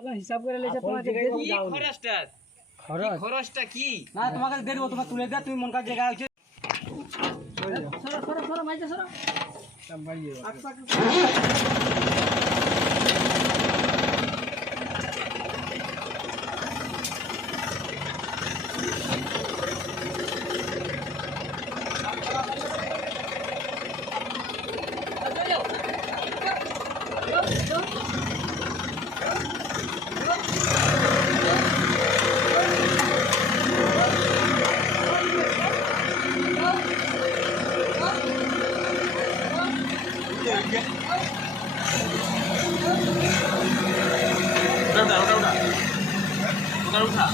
যখন হিসাব করে লেছে তোমাকে কি খরচটা কি না তোমাকে দিয়ে দেবো, তোমার তুলে দেয়, তুমি মন কাজ জায়গা হচ্ছে। সরো সরো সরো মাইজে সরো। উঠা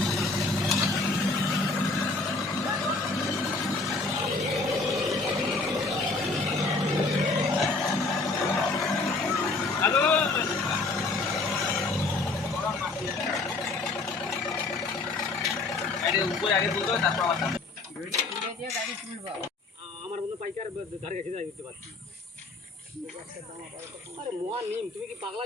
উপরে আগে তুলতে হবে, তারপর আমার আমার মনে পাইকার ধারে গেছে যাই বুঝতে পারছি। আরে মহা নিম, তুমি কি পাগলা?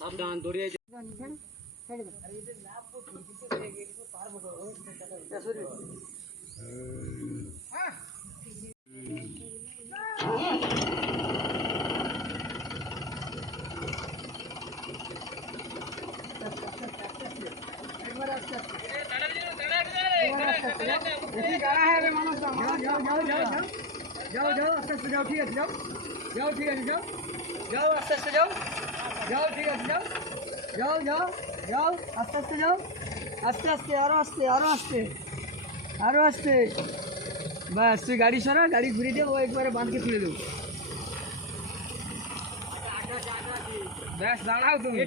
সাবধান দৌড়িয়ে যাও যাও আস্তে আস্তে যাও, ঠিক আছে যাও যাও, ঠিক আছে যাও যাও, আস্তে আস্তে যাও যাও, ঠিক আছে যাও যাও যাও যাও, আস্তে আস্তে যাও, আস্তে আস্তে, আরো আস্তে, আরো আস্তে, আরো আস্তে। বাস তুই গাড়ি সরা, গাড়ি ঘুরে দেবো, একবারে বাঁধকে তুলে দেবো। ব্যাস দাঁড়াও তুমি।